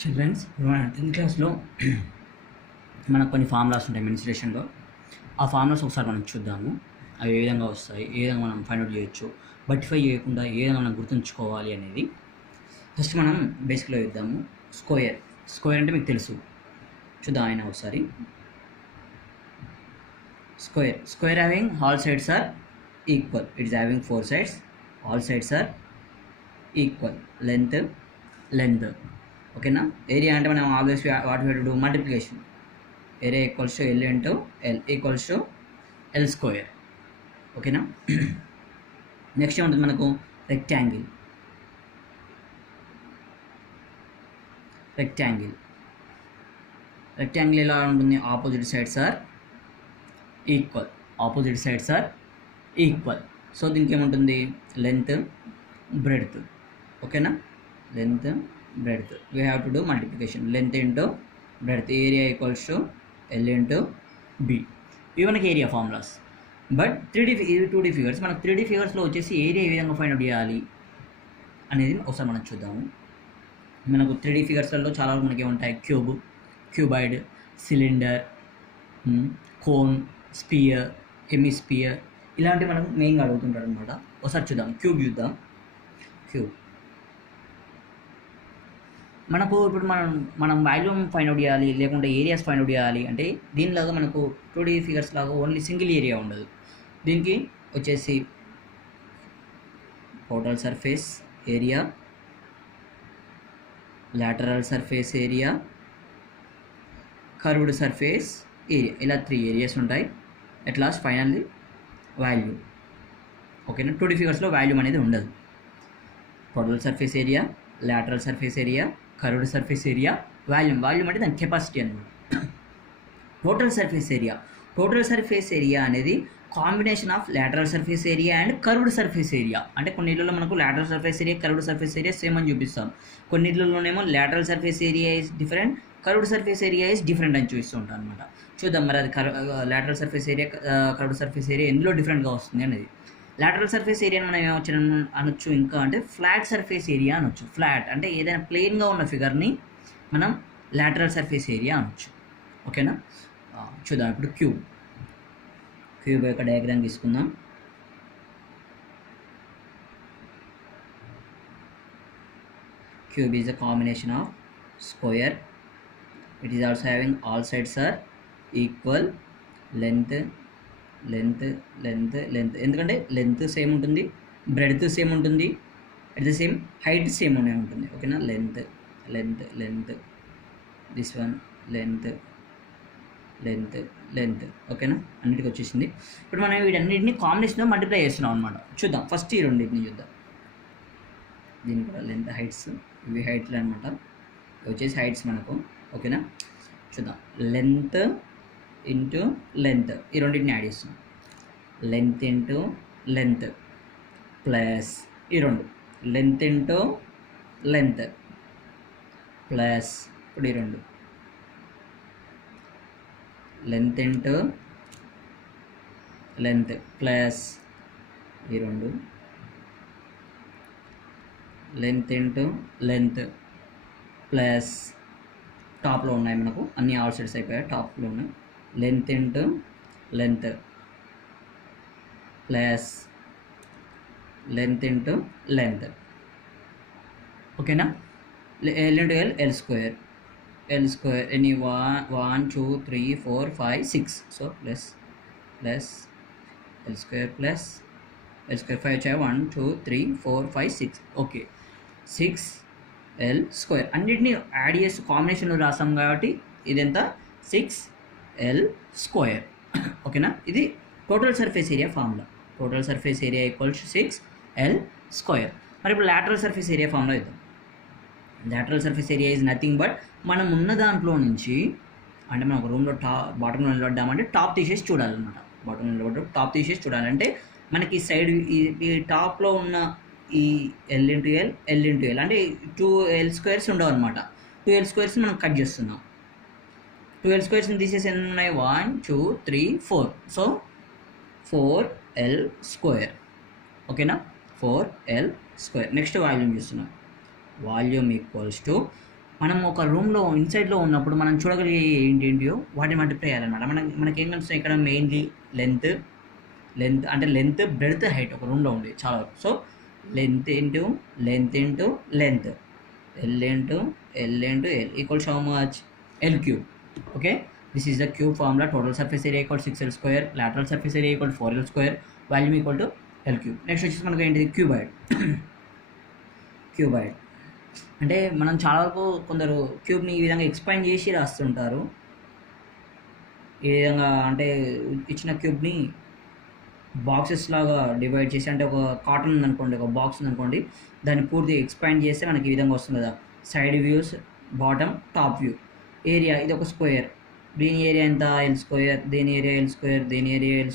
Children's మన 10th క్లాస్లో మనకు కొన్ని ఫార్ములాస్ ఉంటాయి మెన్సురేషన్లో. ఆ ఫార్ములాస్ ఒకసారి మనం చూద్దాము. అవి ఏ విధంగా వస్తాయి, ఏ విధంగా మనం ఫైండ్ అవుట్ చేయొచ్చు, బటిఫై చేయకుండా ఏ విధంగా మనం గుర్తుంచుకోవాలి అనేది. ఫస్ట్ మనం బేసిక్లో ఇద్దాము. స్క్వేర్ అంటే మీకు తెలుసు, చూద్దాం ఆయన ఒకసారి. Square having all sides are equal, it is having 4 sides, all sides are equal, length ఓకేనా. ఏరియా అంటే మనం always what we do multiplication. Area equals to L into L equals to L square ఓకేనా. Next ఏముంటుంది మనకు rectangle ఎలా ఉంటుంది, opposite sides are equal. So దీనికి ఏముంటుంది, లెంత్ బ్రెడ్త్ ఓకేనా. Length breadth we have to do multiplication, length into breadth, area equals to L into B. ఇవి మనకి area formulas. But 2D figures, మనకు 3D ఫిగర్స్లో వచ్చేసి ఏరియా ఏ విధంగా ఫైండ్ అవుట్ చేయాలి అనేది ఒకసారి మనం చూద్దాము. మనకు 3D ఫిగర్స్లలో చాలా మనకి ఏముంటాయి, cuboid, cylinder, cone, sphere, hemisphere, ఇలాంటివి మనకు మెయిన్గా అడుగుతుంటారు అనమాట. ఒకసారి చూద్దాం, క్యూబ్ చూద్దాం. మనకు ఇప్పుడు మనం వాల్యూమ్ ఫైండ్ అవుట్ చేయాలి, లేకుంటే ఏరియాస్ ఫైండ్ అవుట్ చేయాలి అంటే దీనిలాగా మనకు 2D ఫిగర్స్ లాగా ఓన్లీ సింగిల్ ఏరియా ఉండదు. దీనికి వచ్చేసి total surface area, lateral surface area, curved surface area, ఇలా 3 ఏరియాస్ ఉంటాయి. అట్ లాస్ట్ ఫైనల్లీ వాల్యూమ్ ఓకేనా. 2D ఫిగర్స్లో వాల్యూమ్ అనేది ఉండదు. Total surface area, lateral surface area, curved surface area, volume అంటే దాని కెపాసిటీ అనమాట. టోటల్ సర్ఫేస్ ఏరియా అనేది combination of lateral surface area and curved surface area. అంటే కొన్నిట్లలో మనకు lateral surface area, curved surface area same అని చూపిస్తాం. కొన్నిట్లలోనేమో lateral surface area is different, curved surface area is different అని చూపిస్తూ ఉంటాం అనమాట. చూద్దాం మరి అది lateral surface area, curved surface area ఎందులో డిఫరెంట్గా వస్తుంది అనేది. లాటరల్ సర్ఫేస్ ఏరియా మనం ఏమొచ్చు అనొచ్చు, ఇంకా అంటే ఫ్లాట్ సర్ఫేస్ ఏరియా అనొచ్చు. ఫ్లాట్ అంటే ఏదైనా ప్లెయిన్గా ఉన్న ఫిగర్ని మనం లాటరల్ సర్ఫేస్ ఏరియా అనొచ్చు ఓకేనా. చూద్దాం ఇప్పుడు క్యూబ్ యొక్క డయాగ్రామ్ తీసుకుందాం. Cube is a combination of square. It is also having all sides are equal, length. ఎందుకంటే లెంత్ సేమ్ ఉంటుంది, బ్రెడ్త్ సేమ్ ఉంటుంది, at the same height same ఉంటుంది ఓకేనా. లెంత్ దిస్ వన్ లెంత్ ఓకేనా. అన్నిటికి వచ్చేసింది. ఇప్పుడు మనం వీటన్నిటిని కాంబినేషన్లో మల్టిప్లై చేస్తున్నాం అనమాట. చూద్దాం ఫస్ట్ ఈ రెండింటిని చూద్దాం. దీని కూడా లెంత్, హైట్స్, ఇవి హైట్లు అనమాట, వచ్చేసి హైట్స్ మనకు ఓకేనా. చూద్దాం, లెంత్ ఇంటూ లెంత్, ఈ రెండింటిని యాడ్ చేస్తున్నాం. లెంత్ ఇంటూ లెంత్ ప్లస్ ఈ రెండు, లెంత్ ఇంటూ లెంత్ ప్లస్ ఇప్పుడు ఈ రెండు, లెంత్ ఇంటూ లెంత్ ప్లస్ ఈ రెండు, లెంత్ ఇంటూ లెంత్ ప్లస్ టాప్లో ఉన్నాయి మనకు అన్ని ఆల్ సైడ్స్ అయిపోయాయి, టాప్లో ఉన్నాయి. Length into length plus length into length ఓకేనా. L into L square any 1 2 3 4 5 6. So plus L square 5 వచ్చాయి, 1 2 3 4 5 6 ఓకే. 6L స్క్వేర్ అన్నిటినీ యాడ్ చేసి కాంబినేషన్లో రాస్తాం కాబట్టి ఇదెంత, 6L స్క్వేర్ ఓకేనా. ఇది total surface area formula. Total surface area equals 6L square. మరి ఇప్పుడు లాటరల్ సర్ఫేస్ ఏరియా ఫార్ములా ఇద్దాం. Lateral surface area is nothing but మనం ఉన్న దాంట్లో నుంచి, అంటే మనం ఒక రూమ్లో బాటంలో నిలబడ్డామంటే టాప్ తీసేసి చూడాలన్నమాట. బాటంలో నిలబడ్డ టాప్ తీసేసి చూడాలంటే మనకి సైడ్ ఈ టాప్లో ఉన్న ఈ ఎల్ ఇంటూ ఎల్ అంటే 2L స్క్వేర్స్ ఉండవు అనమాట. 2L స్క్వేర్స్ మనం కట్ చేస్తున్నాం. 2L స్క్వేర్స్ని తీసేసి ఎన్ని ఉన్నాయి, 1 2 3 4. సో 4L స్క్వేర్ ఓకేనా, 4L స్క్వేర్. నెక్స్ట్ వాల్యూమ్ చూస్తున్నాం. వాల్యూమ్ ఈక్వల్స్ టు మనం ఒక రూమ్లో ఇన్సైడ్లో ఉన్నప్పుడు మనం చూడగలిగే ఏంటేంటియో వాటిని మల్టిప్లై చేయాలన్నమాట. మనకి ఏం కనిపిస్తాయి ఇక్కడ మెయిన్లీ లెంత్ అంటే లెంత్ బ్రెడ్త్ హైట్ ఒక రూమ్లో ఉంది చాలా వరకు. So length into length L into L equals how much L cube. Okay, this is the cube formula. Total surface area equal 6l², lateral surface area equal 4l², volume equal to L cube. Next వచ్చేసి మనకు ఏంటిది cuboid. అంటే మనం చాలా వరకు కొందరు క్యూబ్ని ఈ విధంగా ఎక్స్పాండ్ చేసి రాస్తుంటారు. ఈ విధంగా అంటే ఇచ్చిన క్యూబ్ని బాక్సెస్ లాగా డివైడ్ చేసి, అంటే ఒక కాటన్ ఉందనుకోండి, ఒక బాక్స్ ఉందనుకోండి, దాన్ని పూర్తిగా ఎక్స్పాండ్ చేస్తే మనకి ఈ విధంగా వస్తుంది కదా. Side views, bottom, top view. Area ఇది ఒక స్క్వేర్, దీని ఏరియా ఎంత l², దీని ఏరియా l², దీని ఏరియా l²,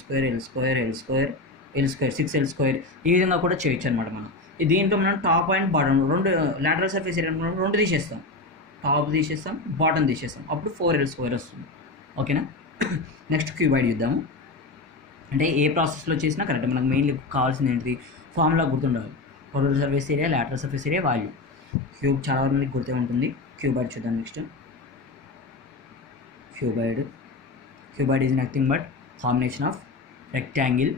6l². ఈ విధంగా కూడా చేయొచ్చు అనమాట. మనం దీంట్లో మనం టాప్ అండ్ బాటమ్ రెండు లాటరల్ సర్ఫేస్ ఏరియా రెండు తీసేస్తాం, టాప్ తీసేస్తాం, బాటమ్ తీసేస్తాం, అప్పుడు 4l² వస్తుంది. ఓకేనా. నెక్స్ట్ క్యూబాయిడ్ చూద్దాము. అంటే ఏ ప్రాసెస్లో చేసినా కరెక్ట్, మనకు మెయిన్లీ కావాల్సింది ఏంటిది, ఫార్ములా గుర్తుండాలి. Total surface area, lateral surface area, value. Cube చాలా వరకు గుర్తే ఉంటుంది. క్యూబాయిడ్ చూద్దాం next. Cuboid is nothing but combination of rectangle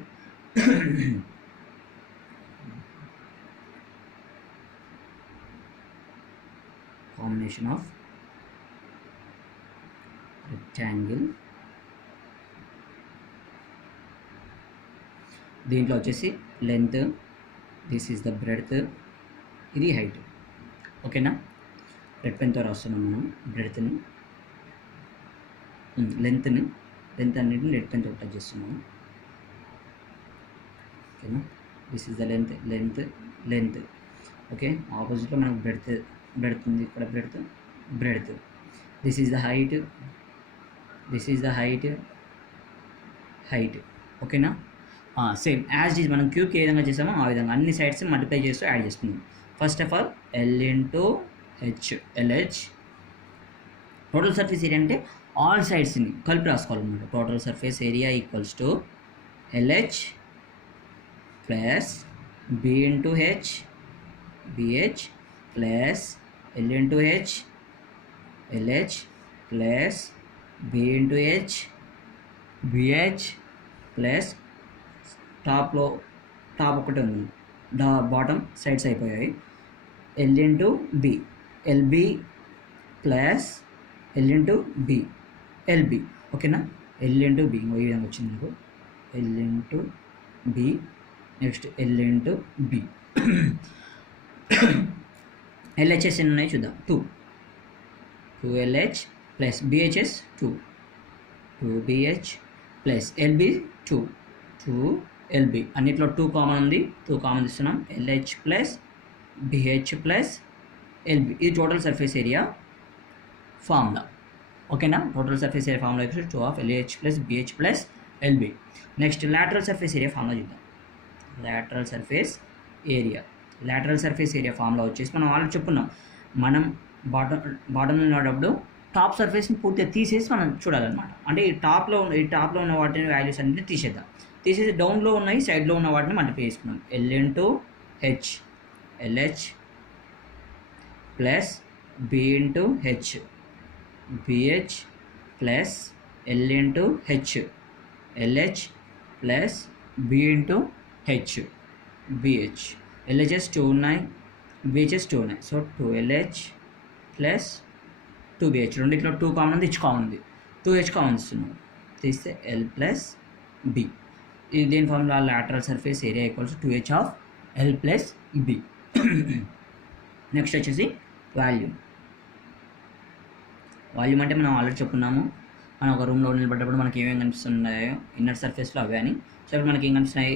దీంట్లో వచ్చేసి length, this is the breadth, ఇది హైట్. ఓకేనా. రెడ్ పెన్తో రాస్తున్నాం మనం బ్రెడ్త్ని, లెంత్ అన్నిటిని రెడ్ పెన్తో టచ్ చేస్తున్నాము. ఓకేనా. This is the length. Okay, ఆపోజిట్లో మనకు బ్రెడ్త్ ఉంది, ఇక్కడ breadth. This is the height. ఓకేనా. సేమ్ యాజ్ ఈజ్ మనం క్యూబ్కి ఏ విధంగా చేసామో ఆ విధంగా అన్ని సైడ్స్ మల్టిప్లై చేస్తూ యాడ్ చేసుకుందాం. First of all L into LH. Total surface area అంటే ఆల్ సైడ్స్ని కలిపి రాసుకోవాలన్నమాట. Total surface area equals to LH plus B into BH plus L into LH plus B into BH plus top ఒకటి ఉంది, bottom sides అయిపోయాయి. L into B, LB plus L into B, LB. ఓకేనా. L into B ఈ విధంగా వచ్చింది మీకు, L into B. Next L into B. LHS ఎన్ని ఉన్నాయి చూద్దాం. 2LH plus BHS 2BH plus LB 2LB. అన్నిట్లో 2 కామన్ ఉంది, 2 కామన్ ఇస్తున్నాం. LH plus BH plus LB. ఇది టోటల్ సర్ఫేస్ ఏరియా ఫార్ములా. ఓకేనా. Total surface area formula 2 of LH plus BH plus LB. Next lateral surface area formula చూద్దాం. Lateral surface area formula వచ్చేసి మనం already చెప్పుకున్నాం. మనం bottom ఉన్నప్పుడు top సర్ఫేస్ని పూర్తిగా తీసేసి మనం చూడాలన్నమాట. అంటే ఈ టాప్లో ఉన్న వాటిని వాల్యూస్ అన్నింటినీ తీసేసి డౌన్లో ఉన్నాయి, సైడ్లో ఉన్న వాటిని మల్టిప్లై చేసుకున్నాం. L into LH plus B into BH plus L into LH plus B into BH. LHS 2 ఉన్నాయి, BHS 2 ఉన్నాయి. So 2LH plus 2BH. రెండిట్లో 2 కామన్ ఉంది, H కామన్ ఉంది, 2H కామన్ ఇస్తున్నాం. తీస్తే L ప్లస్ B. ఇది దేని formula, lateral surface area equals 2H of L plus B. Next వచ్చేసి వాల్యూమ్ అంటే మనం ఆల్రెడీ చెప్పుకున్నాము. మనం ఒక రూమ్లో నిలబడ్డప్పుడు మనకి ఏమేమి కనిపిస్తున్నాయో ఇన్నర్ సర్ఫేస్లో అవే అని. సో ఇప్పుడు మనకి ఏం కనిపిస్తున్నాయి,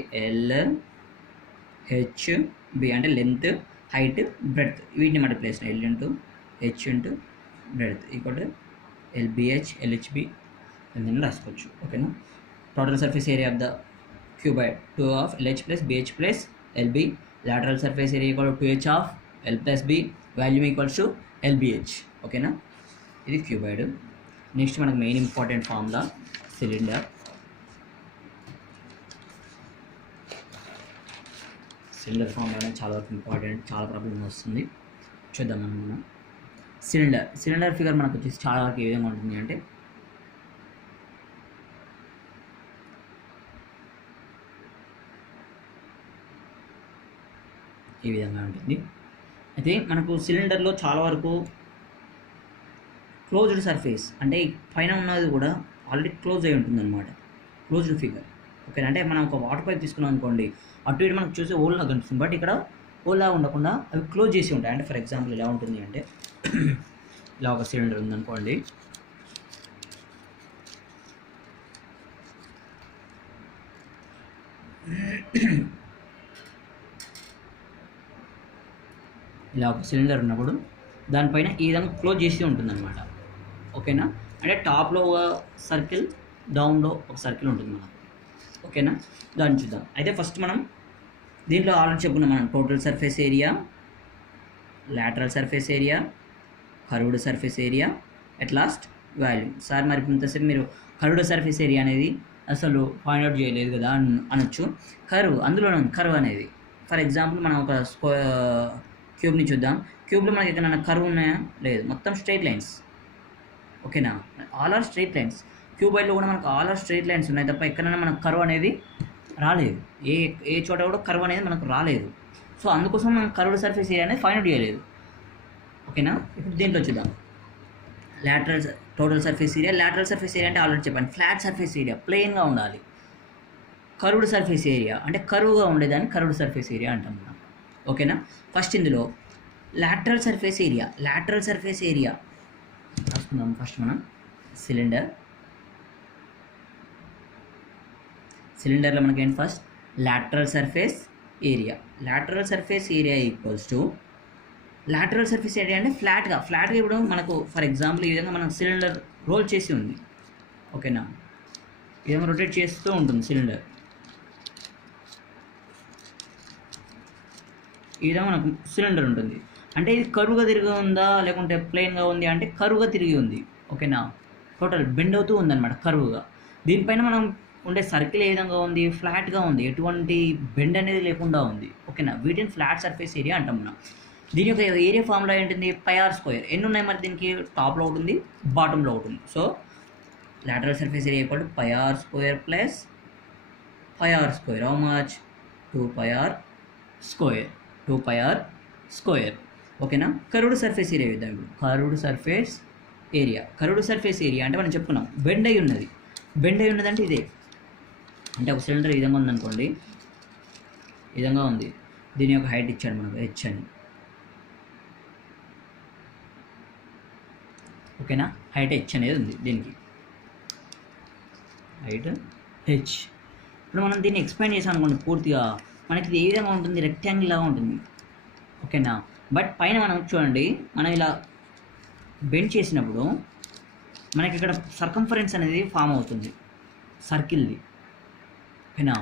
LHB అంటే లెంత్, హైట్, బ్రెడ్త్. వీటిని మల్టిప్లై చేస్తున్నాయి. L into H into breadth equal to LBH LHB అని రాసుకోవచ్చు. ఓకేనా. Total surface area of the cuboid 2 of LH plus BH plus LB. Lateral surface area equal 2H of L plus B. Volume equals to LBH. ఓకేనా. ఇది cuboid. Next మనకు main important formula cylinder. Formula అనేది చాలా వరకు important, చాలా problem వస్తుంది. చూద్దాం మనం. సిలిండర్ ఫిగర్ మనకు వచ్చేసి చాలా వరకు ఏ విధంగా ఉంటుంది అంటే ఈ విధంగా ఉంటుంది. అయితే మనకు సిలిండర్లో చాలా వరకు క్లోజ్డ్ సర్ఫేస్ అంటే పైన ఉన్నది కూడా ఆల్రెడీ క్లోజ్ అయి ఉంటుంది అనమాట, క్లోజ్డ్ ఫిగర్. ఓకే, అంటే మనం ఒక వాటర్ పైప్ తీసుకున్నాం అనుకోండి, అటు ఇటు మనకు చూసే ఓల్లా కనిపిస్తుంది, బట్ ఇక్కడ ఓల్లా ఉండకుండా అవి క్లోజ్ చేసి ఉంటాయి. అంటే ఫర్ ఎగ్జాంపుల్ ఎలా ఉంటుంది అంటే ఇలా ఒక సిలిండర్ ఉందనుకోండి, ఇలా ఒక సిలిండర్ ఉన్నప్పుడు దానిపైన ఈ విధంగా క్లోజ్ చేసి ఉంటుందన్నమాట. ఓకేనా, అంటే టాప్లో ఒక సర్కిల్, డౌన్లో ఒక సర్కిల్ ఉంటుంది మనకు. ఓకేనా, దాన్ని చూద్దాం. అయితే ఫస్ట్ మనం దీంట్లో ఆల్రెడీ చెప్పుకున్నాం మనం total surface area, lateral surface area, curved surface area, at last volume. Sir మరి ఇంతసేపు మీరు కర్వ్డ్ సర్ఫేస్ ఏరియా అనేది అసలు పాయింట్ అవుట్ చేయలేదు కదా అనొచ్చు. కర్వ్ అందులోనే ఉంది, కర్వ్ అనేది. ఫర్ ఎగ్జాంపుల్ మనం ఒక క్యూబ్ని చూద్దాం. క్యూబ్లో మనకి ఎక్కడైనా కర్వ్ ఉన్నాయా? లేదు, మొత్తం స్ట్రైట్ లైన్స్. ఓకేనా, ఆల్ ఆర్ స్ట్రైట్ లైన్స్. క్యూబాయిడ్లో కూడా మనకు ఆల్ ఆర్ స్ట్రైట్ లైన్స్ ఉన్నాయి తప్ప ఎక్కడైనా మనకు కర్వ్ అనేది రాలేదు. ఏ చోట కూడా కర్వ్ అనేది మనకు రాలేదు. సో అందుకోసం మనం కర్వ్డ్ సర్ఫేస్ ఏరియా అనేది ఫైండ్ అవుట్ చేయలేదు. ఓకేనా, ఇప్పుడు దీంట్లో చూద్దాం. Total surface area. Lateral surface area అంటే ఆల్రెడీ చెప్పండి, ఫ్లాట్ సర్ఫేస్ ఏరియా, ప్లెయిన్గా ఉండాలి. కర్వ్డ్ సర్ఫేస్ ఏరియా అంటే కర్వ్గా ఉండేదాన్ని కర్వ్డ్ సర్ఫేస్ ఏరియా అంటాం మనం. ఓకేనా, ఫస్ట్ ఇందులో lateral surface area. Lateral surface area రాసుకుందాం ఫస్ట్ మనం. సిలిండర్లో మనకి ఏంటి first lateral surface area. Lateral surface area equals to lateral surface area అంటే ఫ్లాట్గా ఇప్పుడు మనకు ఫర్ ఎగ్జాంపుల్ ఈ విధంగా మనం సిలిండర్ రోల్ చేసి ఉంది. ఓకేనా, ఈ విధంగా రొటేట్ చేస్తూ ఉంటుంది సిలిండర్. ఈ విధంగా మనకు సిలిండర్ ఉంటుంది. అంటే ఇది కరువుగా తిరిగి ఉందా లేకుంటే ప్లెయిన్గా ఉంది అంటే కరువుగా తిరిగి ఉంది. ఓకేనా, టోటల్ బెండ్ అవుతూ ఉందన్నమాట కరువుగా. దీనిపైన మనం ఉండే సర్కిల్ ఏ విధంగా ఉంది, ఫ్లాట్గా ఉంది, ఎటువంటి బెండ్ అనేది లేకుండా ఉంది. ఓకేనా, వీటిని ఫ్లాట్ సర్ఫేస్ ఏరియా అంటాం మనం. దీని యొక్క ఏరియా ఫార్ములా ఏంటింది, πr స్క్వేర్. ఎన్ని ఉన్నాయి మరి దీనికి, టాప్లో ఒకటి ఉంది, బాటంలో ఒకటి ఉంది. So lateral surface area equal to πr square plus πr square. How much, 2πr square. ఓకేనా, కర్వ్డ్ సర్ఫేస్ ఏరియా ఇద్దాం ఇప్పుడు. కర్వ్డ్ సర్ఫేస్ ఏరియా అంటే మనం చెప్పుకున్నాం బెండ్ అయి ఉన్నది. అంటే ఇదే. అంటే ఒక సిలిండర్ ఈ విధంగా ఉందనుకోండి, ఈ విధంగా ఉంది. దీని యొక్క హైట్ ఇచ్చాడు మనకు h అని. ఓకేనా, హైట్ h అనేది ఉంది దీనికి, హైట్ h. ఇప్పుడు మనం దీన్ని ఎక్స్పాండ్ చేసాం అనుకోండి పూర్తిగా, మనకి ఇది ఏ విధంగా ఉంటుంది, రెక్టాంగిల్ లాగా ఉంటుంది. ఓకేనా, బట్ పైన మనం చూడండి, మనం ఇలా బెండ్ చేసినప్పుడు మనకి ఇక్కడ సర్కంఫరెన్స్ అనేది ఫామ్ అవుతుంది సర్కిల్ది. ఓకేనా,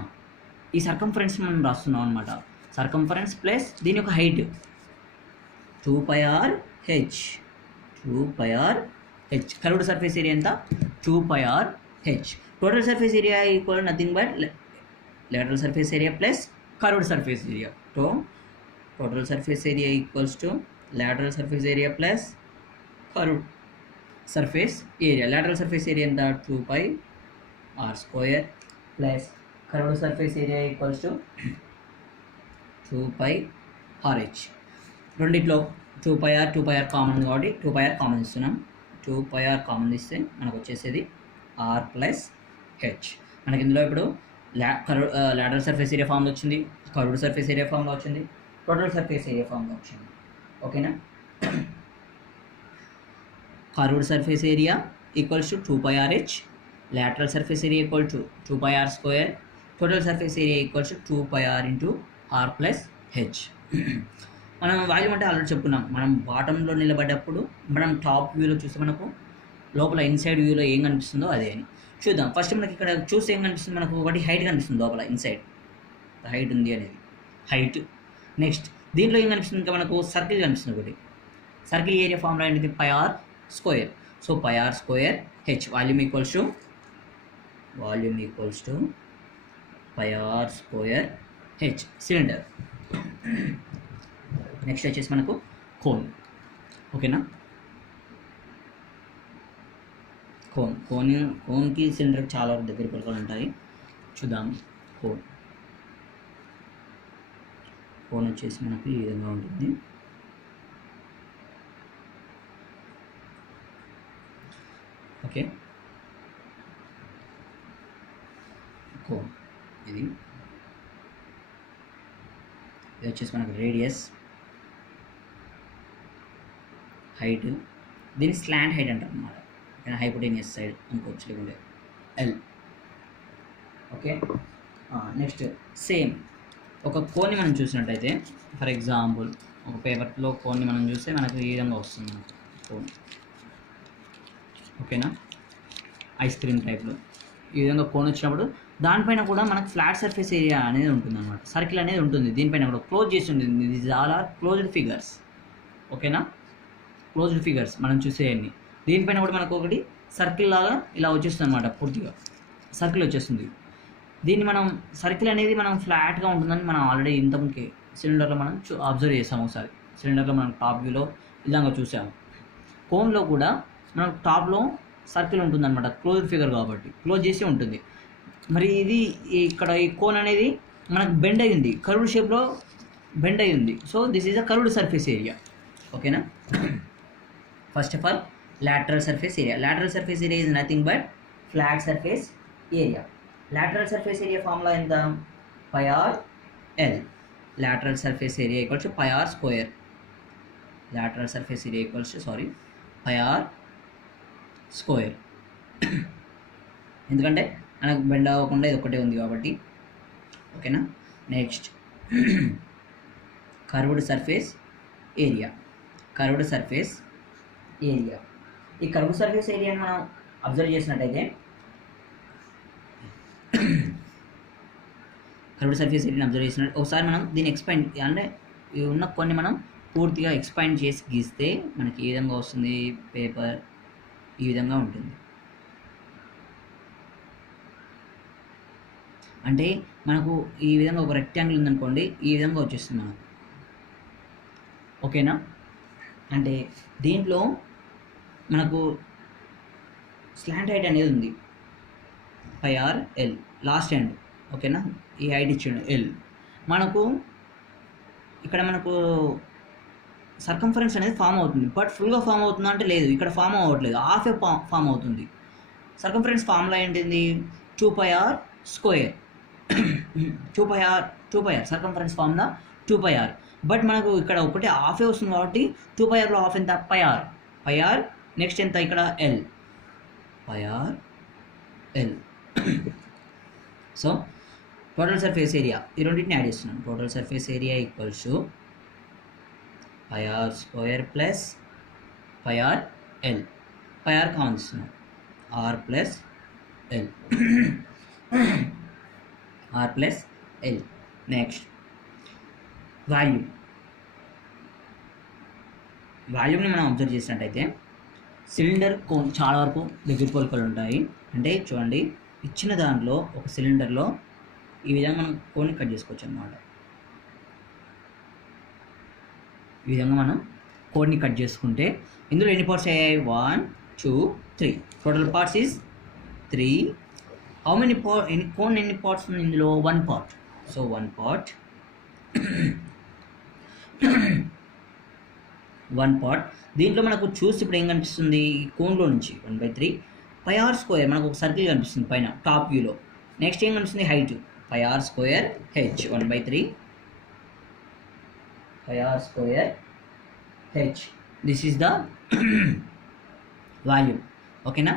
ఈ సర్కంఫరెన్స్ మనం రాస్తున్నాం అనమాట. సర్కంఫరెన్స్ ప్లస్ దీని యొక్క height 2πr h. Curved surface area ఎంత, 2πr h. Total surface area equal nothing but lateral surface area plus curved surface area. So total surface area equals to lateral surface area plus curved surface area. Lateral surface area ఎంత 2πr square plus curved surface area equals to 2πrh. రెండిట్లో 2πr common కాబట్టి 2πr common ఇస్తున్నాం. 2πr common ఇస్తే మనకు వచ్చేసేది r plus h. మనకి ఇందులో ఇప్పుడు lateral surface area ఫామ్లో వచ్చింది, కర్వ్డ్ సర్ఫేస్ ఏరియా ఫామ్లో వచ్చింది, టోటల్ సర్ఫేస్ ఏరియా ఫామ్లో వచ్చింది. ఓకేనా, curved surface area equals to 2πrh, lateral surface area equal to 2πr square, total surface area equals to 2πr into r plus h. మనం volume అంటే already చెప్పుకున్నాం. మనం బాటంలో నిలబడ్డప్పుడు మనం టాప్ వ్యూలో చూస్తే మనకు లోపల ఇన్సైడ్ వ్యూలో ఏం కనిపిస్తుందో అదే అని చూద్దాం. ఫస్ట్ మనకి ఇక్కడ చూస్తే ఏం కనిపిస్తుంది, మనకు ఒకటి హైట్ కనిపిస్తుంది లోపల, ఇన్సైడ్ హైట్ ఉంది అనేది హైట్. నెక్స్ట్ దీంట్లో ఏం కనిపిస్తుంది, ఇంకా మనకు సర్కిల్ కనిపిస్తుంది ఒకటి. సర్కిల్ ఏరియా ఫార్ములా ఏంటిది, πr square. So πr square h. Volume equals to πr square h cylinder. Next వచ్చేసి మనకు కోన్. ఓకేనా, కోన్కి సిలిండర్కి చాలా దగ్గర పడుకొని ఉంటాయి. చూద్దాం. కోన్ వచ్చేసి మనకు ఈ విధంగా ఉంటుంది. ఓకే, కోన్ ఇది వచ్చేసి మనకు రేడియస్, హైట్, దీన్ని స్లాంట్ హైట్ అంటారు అన్నమాట. హైపోటెనియస్ సైడ్ అనుకోవచ్చు, లేకుంటే ఎల్. ఓకే, నెక్స్ట్ సేమ్ ఒక కోన్ని మనం చూసినట్టయితే, ఫర్ ఎగ్జాంపుల్ ఒక పేపర్లో కోన్ని మనం చూస్తే మనకు ఈ విధంగా వస్తుంది మనకు కోన్. ఓకేనా, ఐస్ క్రీమ్ టైప్లో ఈ విధంగా కోన్ వచ్చినప్పుడు దానిపైన కూడా మనకు ఫ్లాట్ సర్ఫేస్ ఏరియా అనేది ఉంటుంది అనమాట, సర్కిల్ అనేది ఉంటుంది. దీనిపైన కూడా క్లోజ్ చేసి ఉంటుంది. ఇది ఆల్ ఆర్ క్లోజ్డ్ ఫిగర్స్. ఓకేనా, క్లోజ్డ్ ఫిగర్స్ మనం చూసేయండి. దీనిపైన కూడా మనకు ఒకటి సర్కిల్ లాగా ఇలా వచ్చేస్తుంది అనమాట, పూర్తిగా సర్కిల్ వచ్చేస్తుంది. దీన్ని మనం సర్కిల్ అనేది మనం ఫ్లాట్గా ఉంటుందని మనం ఆల్రెడీ ఇంతకుముందుకే సిలిండర్లో మనం అబ్జర్వ్ చేసాము. ఒకసారి సిలిండర్లో మనం టాప్ వ్యూలో ఇలాగా చూసాము. కోన్లో కూడా మనకు టాప్లో సర్కిల్ ఉంటుందన్నమాట, క్లోజ్డ్ ఫిగర్ కాబట్టి క్లోజ్ చేసి ఉంటుంది. మరి ఇది ఇక్కడ ఈ కోన్ అనేది మనకు బెండ్ అయ్యింది, కర్వ్డ్ షేప్లో బెండ్ అయ్యింది. So this is a curved surface area. ఓకేనా, first of all lateral surface area. Lateral surface area is nothing but flat surface area. Lateral surface area formula in the pi r L. Lateral surface area equals to pi r square. Lateral surface area equals to pi r square. ఎందుకంటే మనకు bend అవ్వకుండా ఇది ఒకటే ఉంది కాబట్టి. ఓకేనా, next curved surface area. Curved surface area, ఈ curve surface ఏరియాని మనం అబ్జర్వ్ చేసినట్టయితే, కర్వ్ సర్ఫేస్ ఏరియాని అబ్జర్వ్ చేసినట్టు ఒకసారి మనం దీన్ని ఎక్స్పాండ్ అంటే ఉన్న కొన్ని మనం పూర్తిగా ఎక్స్పాండ్ చేసి గీస్తే మనకి ఈ విధంగా వస్తుంది. పేపర్ ఈ విధంగా ఉంటుంది. అంటే మనకు ఈ విధంగా ఒక రెక్టాంగిల్ ఉందనుకోండి, ఈ విధంగా వచ్చేస్తుంది మనకు. ఓకేనా, అంటే దీంట్లో మనకు స్లాంట్ హైట్ అనేది ఉంది, పై ఆర్ ఎల్ లాస్ట్ ఎండ్. ఓకేనా, ఈ హైట్ ఇచ్చాడు ఎల్. మనకు ఇక్కడ మనకు సర్కంఫరెన్స్ అనేది ఫామ్ అవుతుంది, బట్ ఫుల్గా ఫామ్ అవుతుందా అంటే లేదు, ఇక్కడ ఫామ్ అవ్వట్లేదు, హాఫ్ ఏ ఫామ్ అవుతుంది. సర్కంఫరెన్స్ ఫార్ములా ఏంటిది, 2πr square. 2πr circumference formula 2πr. But మనకు ఇక్కడ ఒకటి హాఫే వస్తుంది కాబట్టి 2πrలో హాఫ్ ఎంత, పై ఆర్ నెక్స్ట్ ఎంత ఇక్కడ L, pi R L. So total surface area ఈ రెండింటిని యాడ్ చేస్తున్నాం. Total surface area equals to pi are square plus pi R L. Pi R common ఇస్తున్నాం, R plus L, R plus L. Next వాల్యూమ్ని మనం observe చేసినట్టయితే cylinder cone చాలా వరకు దగ్గర పోలికలు ఉంటాయి. అంటే చూడండి, ఇచ్చిన దాంట్లో ఒక సిలిండర్లో ఈ విధంగా మనం కోన్ని కట్ చేసుకోవచ్చు అన్నమాట. ఈ విధంగా మనం కోన్ని కట్ చేసుకుంటే ఇందులో ఎన్ని పార్ట్స్ అయ్యాయి, 1 2 3. Total parts is 3. How many cone ఎన్ని పార్ట్స్ ఉంది ఇందులో, 1 పార్ట్. So 1 part, 1 part. దీంట్లో మనకు చూసి ఇప్పుడు ఏం కనిపిస్తుంది, ఈ కోన్లో నుంచి 1/3 పై ఆర్ స్క్వేర్ మనకు ఒక సర్కిల్ కనిపిస్తుంది పైన టాప్ వ్యూలో. నెక్స్ట్ ఏం కనిపిస్తుంది, height pi are square h, 1/3 pi are square h. This is the volume. ఓకేనా,